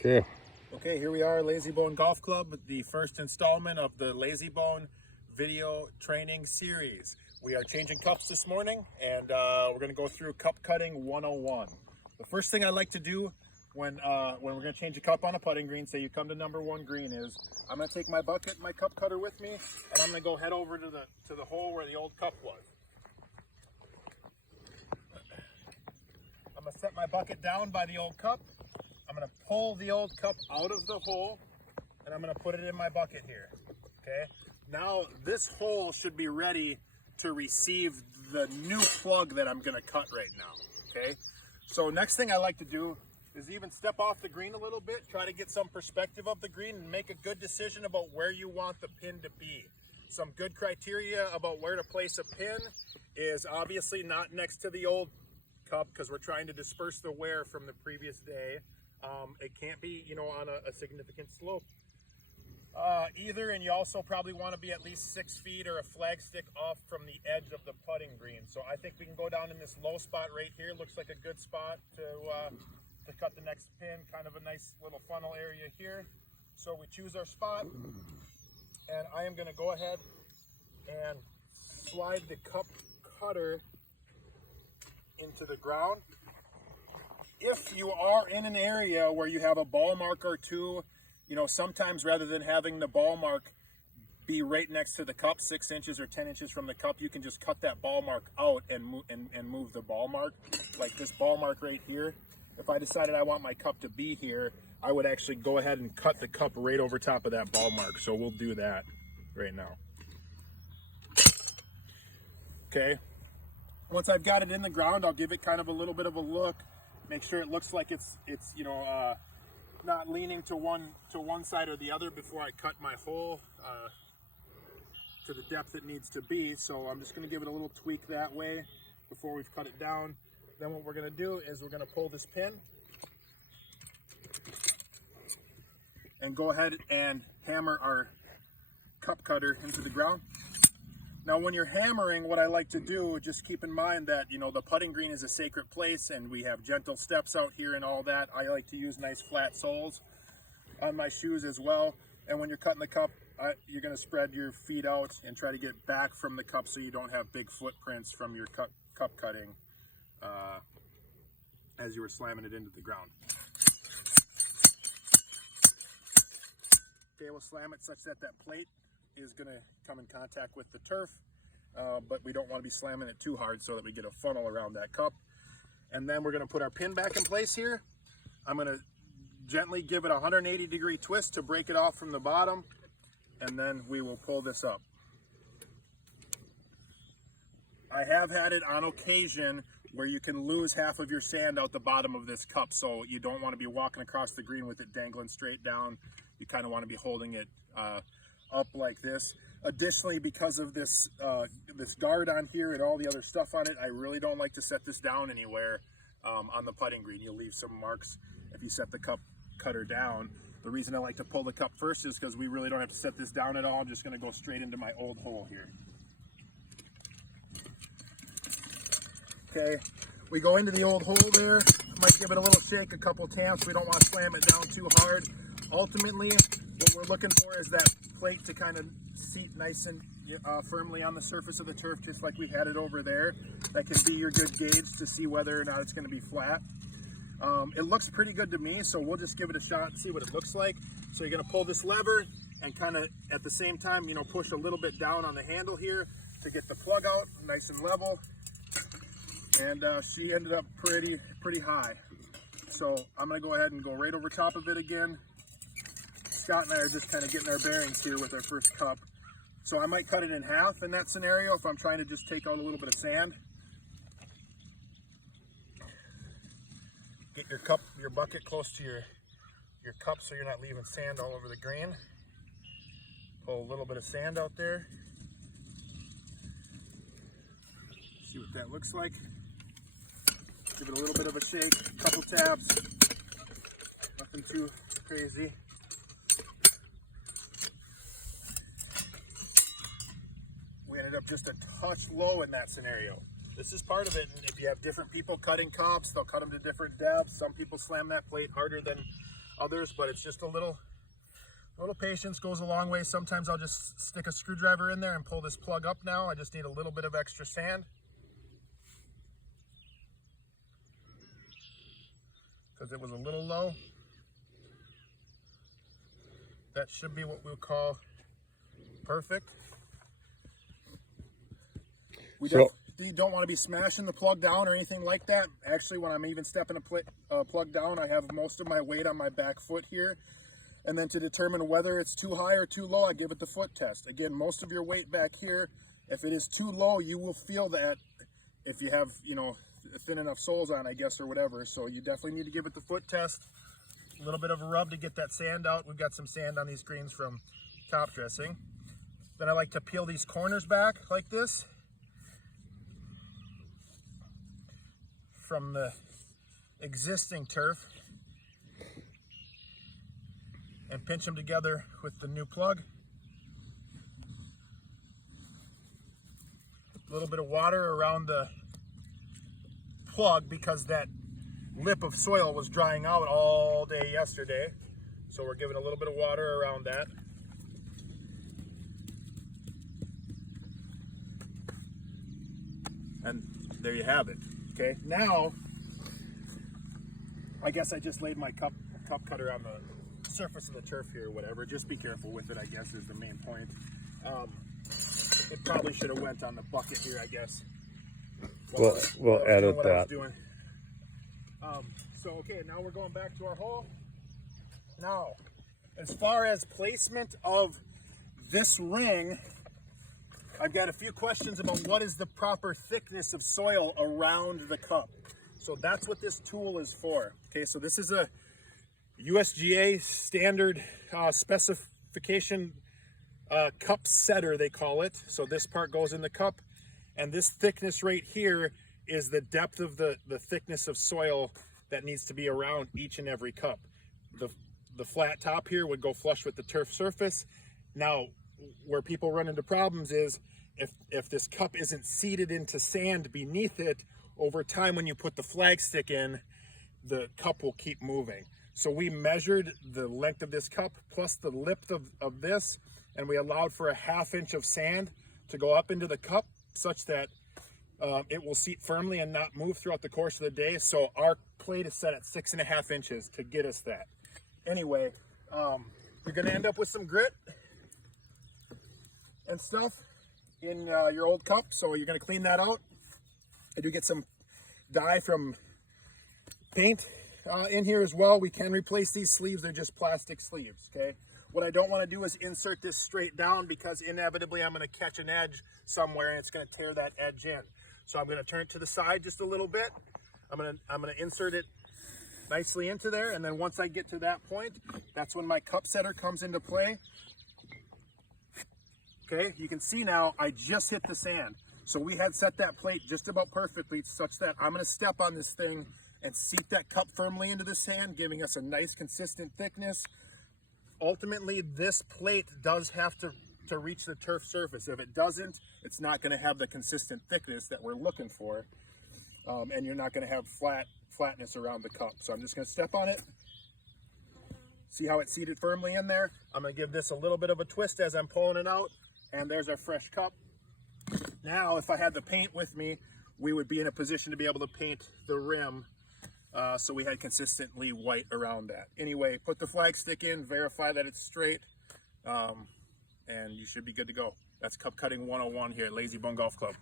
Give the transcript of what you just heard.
Okay. Okay, here we are, Lazy Bone Golf Club, the first installment of the Lazy Bone video training series. We are changing cups this morning, and we're going to go through cup cutting 101. The first thing I like to do when we're going to change a cup on a putting green, say you come to number one green, is I'm going to take my bucket and my cup cutter with me, and I'm going to go head over to the hole where the old cup was. I'm going to set my bucket down by the old cup. I'm going to pull the old cup out of the hole, and I'm going to put it in my bucket here. Okay, now this hole should be ready to receive the new plug that I'm going to cut right now. Okay, so next thing I like to do is even step off the green a little bit, try to get some perspective of the green and make a good decision about where you want the pin to be. Some good criteria about where to place a pin is obviously not next to the old cup, because we're trying to disperse the wear from the previous day. It can't be, on a significant slope either, and you also probably want to be at least 6 feet or a flag stick off from the edge of the putting green. So I think we can go down in this low spot right here. Looks like a good spot to cut the next pin, kind of a nice little funnel area here. So we choose our spot, and I am going to go ahead and slide the cup cutter into the ground. If you are in an area where you have a ball mark or two, sometimes rather than having the ball mark be right next to the cup, 6 inches or 10 inches from the cup, you can just cut that ball mark out and move the ball mark. Like this ball mark right here. If I decided I want my cup to be here, I would actually go ahead and cut the cup right over top of that ball mark. So we'll do that right now. Okay. Once I've got it in the ground, I'll give it kind of a little bit of a look. Make sure it looks like it's not leaning to one side or the other before I cut my hole to the depth it needs to be. So I'm just going to give it a little tweak that way before we've cut it down. Then what we're going to do is we're going to pull this pin and go ahead and hammer our cup cutter into the ground. Now, when you're hammering, what I like to do, just keep in mind that, the putting green is a sacred place and we have gentle steps out here and all that. I like to use nice flat soles on my shoes as well. And when you're cutting the cup, you're going to spread your feet out and try to get back from the cup so you don't have big footprints from your cup cutting as you were slamming it into the ground. Okay, we'll slam it such that that plate is going to come in contact with the turf, but we don't want to be slamming it too hard so that we get a funnel around that cup. And then we're going to put our pin back in place here. I'm going to gently give it a 180-degree twist to break it off from the bottom, and then we will pull this up. I have had it on occasion where you can lose half of your sand out the bottom of this cup, so you don't want to be walking across the green with it dangling straight down. You kind of want to be holding it up like this. Additionally, because of this this guard on here and all the other stuff on it, I really don't like to set this down anywhere on the putting green. You'll leave some marks if you set the cup cutter down. The reason I like to pull the cup first is because we really don't have to set this down at all. I'm just going to go straight into my old hole here. Okay, we go into the old hole there. I might give it a little shake, a couple taps. We don't want to slam it down too hard. Ultimately, what we're looking for is that plate to kind of seat nice and firmly on the surface of the turf, just like we had it over there. That can be your good gauge to see whether or not it's going to be flat. It looks pretty good to me, so we'll just give it a shot and see what it looks like. So you're going to pull this lever and kind of at the same time, push a little bit down on the handle here to get the plug out nice and level. And she ended up pretty high. So I'm going to go ahead and go right over top of it again. Scott and I are just kind of getting our bearings here with our first cup. So I might cut it in half in that scenario if I'm trying to just take out a little bit of sand. Get your bucket close to your cup so you're not leaving sand all over the green. Pull a little bit of sand out there. See what that looks like. Give it a little bit of a shake, a couple taps. Nothing too crazy. We ended up just a touch low in that scenario. This is part of it. And if you have different people cutting cups, they'll cut them to different depths. Some people slam that plate harder than others, but it's just a little patience goes a long way. Sometimes I'll just stick a screwdriver in there and pull this plug up now. I just need a little bit of extra sand. Because it was a little low. That should be what we'll call perfect. We definitely don't want to be smashing the plug down or anything like that. Actually, when I'm even stepping a plug down, I have most of my weight on my back foot here. And then to determine whether it's too high or too low, I give it the foot test. Again, most of your weight back here. If it is too low, you will feel that if you have, you know, thin enough soles on, I guess, or whatever. So you definitely need to give it the foot test. A little bit of a rub to get that sand out. We've got some sand on these greens from top dressing. Then I like to peel these corners back like this from the existing turf and pinch them together with the new plug. A little bit of water around the plug because that lip of soil was drying out all day yesterday. So we're giving a little bit of water around that. And there you have it. Okay, now I guess I just laid my cup cutter on the surface of the turf here or whatever. Just be careful with it, I guess, is the main point. It probably should have went on the bucket here, I guess. We'll edit that. So okay, now we're going back to our hole. Now, as far as placement of this ring, I've got a few questions about what is the proper thickness of soil around the cup. So that's what this tool is for. Okay, so this is a USGA standard specification cup setter, they call it. So this part goes in the cup, and this thickness right here is the depth of the thickness of soil that needs to be around each and every cup. The flat top here would go flush with the turf surface. Now, where people run into problems is if this cup isn't seated into sand beneath it, over time when you put the flag stick in, the cup will keep moving. So we measured the length of this cup plus the lip of this, and we allowed for a 1/2 inch of sand to go up into the cup such that it will seat firmly and not move throughout the course of the day. So our plate is set at 6.5 inches to get us that. Anyway, you're gonna end up with some grit and stuff in your old cup, so you're gonna clean that out. I do get some dye from paint in here as well. We can replace these sleeves, they're just plastic sleeves, okay? What I don't want to do is insert this straight down because inevitably I'm going to catch an edge somewhere and it's going to tear that edge in. So I'm going to turn it to the side just a little bit. I'm going to insert it nicely into there, and then once I get to that point, that's when my cup setter comes into play. Okay, you can see now I just hit the sand. So we had set that plate just about perfectly such that I'm going to step on this thing and seat that cup firmly into the sand, giving us a nice consistent thickness. Ultimately, this plate does have to reach the turf surface. If it doesn't, it's not going to have the consistent thickness that we're looking for, and you're not going to have flatness around the cup. So I'm just going to step on it. See how it's seated firmly in there? I'm going to give this a little bit of a twist as I'm pulling it out, and there's our fresh cup. Now, if I had the paint with me, we would be in a position to be able to paint the rim so we had consistently white around that. Anyway, put the flag stick in, verify that it's straight, and you should be good to go. That's Cup Cutting 101 here at Lazy Bone Golf Club.